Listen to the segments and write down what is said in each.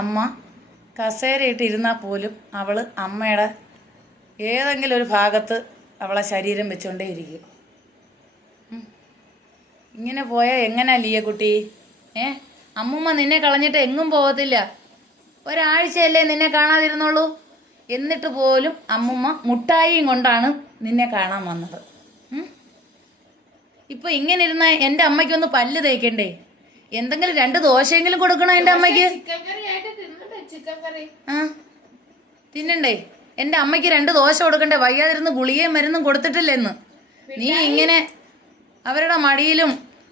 അമ്മ കസേരയിട്ട് ഇരുന്നാൽ പോലും അവൾ അമ്മയുടെ ഏതെങ്കിലും ഒരു ഭാഗത്ത് അവളെ ശരീരം വെച്ചുകൊണ്ടേ ഇരിക്കും. ഇങ്ങനെ പോയാൽ എങ്ങനാ ലിയ കുട്ടി? അമ്മൂമ്മ നിന്നെ കളഞ്ഞിട്ട് എങ്ങും പോകത്തില്ല. ഒരാഴ്ചയല്ലേ നിന്നെ കാണാതിരുന്നുള്ളൂ. എന്നിട്ട് പോലും അമ്മൂമ്മ മുട്ടായിയും കൊണ്ടാണ് നിന്നെ കാണാൻ വന്നത്. ഇപ്പൊ ഇങ്ങനെ ഇരുന്ന എൻ്റെ അമ്മയ്ക്കൊന്ന് പല്ല് തേക്കണ്ടേ? എന്തെങ്കിലും 2 ദോശയെങ്കിലും കൊടുക്കണം എൻ്റെ അമ്മയ്ക്ക്. തിന്നണ്ടേ? എൻ്റെ അമ്മയ്ക്ക് 2 ദോശ കൊടുക്കണ്ടേ? വയ്യാതിരുന്ന് ഗുളികയും മരുന്നും കൊടുത്തിട്ടില്ലെന്ന്. നീ ഇങ്ങനെ അവരുടെ മടിയിലും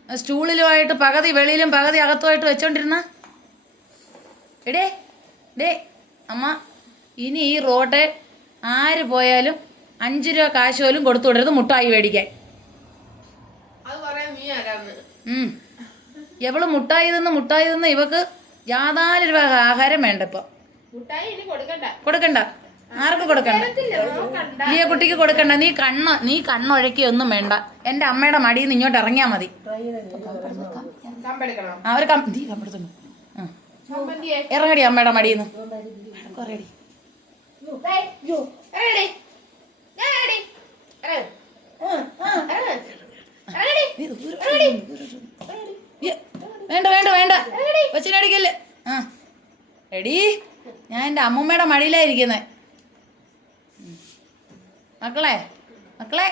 സ്റ്റൂളിലുമായിട്ട് പകുതി വെളിയിലും പകുതി അകത്തുമായിട്ട് വെച്ചോണ്ടിരുന്ന ഡേ അമ്മ ഇനി ഈ റോട്ടെ ആര് പോയാലും 5 രൂപ കാശ് പോലും കൊടുത്തു വിടരുത് മുട്ടായി മേടിക്കാൻ. എവള് മുട്ടായി തിന്ന് ഇവക്ക് യാതൊരു രൂപ ആഹാരം വേണ്ട. ഇപ്പൊ കൊടുക്കണ്ട, ആർക്കും കൊടുക്കണ്ട. ലിയ കുട്ടിക്ക് കൊടുക്കണ്ട. നീ കണ്ണൊഴക്കി ഒന്നും വേണ്ട. എൻ്റെ അമ്മയുടെ മടിയിൽ നിന്ന് ഇങ്ങോട്ട് ഇറങ്ങിയാ മതി. അവര് കമ്പെടുത്തുന്നു. ഇറങ്ങടി അമ്മയുടെ മടിയിൽ നിന്ന്. വേണ്ട വേണ്ട വേണ്ട കൊച്ചിനടിക്കല്ലേ. എടീ, ഞാൻ എൻ്റെ അമ്മൂമ്മയുടെ മടിയിലായിരിക്കുന്നത്. മക്കളെ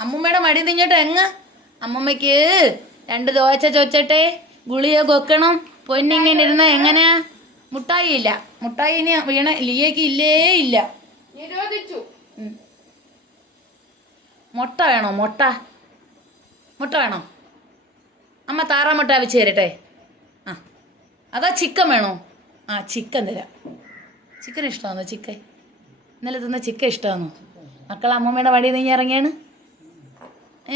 അമ്മൂമ്മയുടെ മടിയിൽ നിന്ന് ഇങ്ങോട്ട് അമ്മൂമ്മയ്ക്ക് 2 ദോശ ചോദിച്ചട്ടെ, ഗുളിക കൊക്കണം. പൊന്നിങ്ങനെ ഇരുന്ന എങ്ങനെയാ? മുട്ടായി ഇല്ല. മുട്ടായി ഇനി വീണ ലിയക്ക് ഇല്ലേ ഇല്ല. മുട്ട വേണോ? മുട്ട വേണോ? അമ്മ താറാമുട്ട വെച്ച് തരട്ടെ. അതാ ചിക്കൻ വേണോ? ചിക്കൻ തരാം. ചിക്കൻ ഇഷ്ടമാണോ? ചിക്കൻ ഇന്നലെ തിന്ന ചിക്കൻ ഇഷ്ടമാണോ? മക്കളെ അമ്മമ്മയുടെ വടിയിൽ നിന്ന് ഇറങ്ങിയാണ്.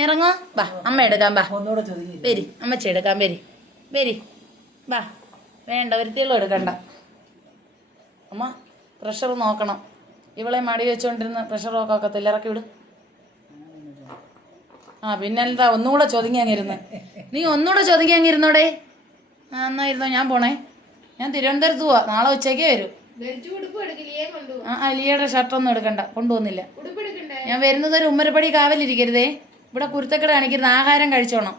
ഇറങ്ങോ? ബാ അമ്മ എടുക്കാം. ബാ വരി, അമ്മച്ചി എടുക്കാം. വരി ബാ. വേണ്ട, ഒരുത്തികളും എടുക്കണ്ട. അമ്മ പ്രഷർ നോക്കണം. ഇവളെ മടി വെച്ചുകൊണ്ടിരുന്ന പ്രഷർ നോക്കത്തില്ല. ഇറക്കി വിട്. പിന്നെന്താ ഒന്നുകൂടെ ചൊതുങ്ങിയങ്ങിരുന്ന്? നീ ഒന്നുകൂടെ ചൊതുങ്ങിയങ്ങിരുന്നോടെ. എന്നായിരുന്നോ? ഞാൻ പോണേ. ഞാൻ തിരുവനന്തപുരത്ത് പോവാ. നാളെ ഉച്ചയ്ക്കേ വരും. ലിയയുടെ ഷർട്ടൊന്നും എടുക്കണ്ട, കൊണ്ടുപോകുന്നില്ല. ഞാൻ വരുന്നത് ഒരു ഉമ്മരപ്പടി കാവലിരിക്കരുതേ. ഇവിടെ കുരുത്തക്കട കാണിക്കരുത്. ആഹാരം കഴിച്ചോണം.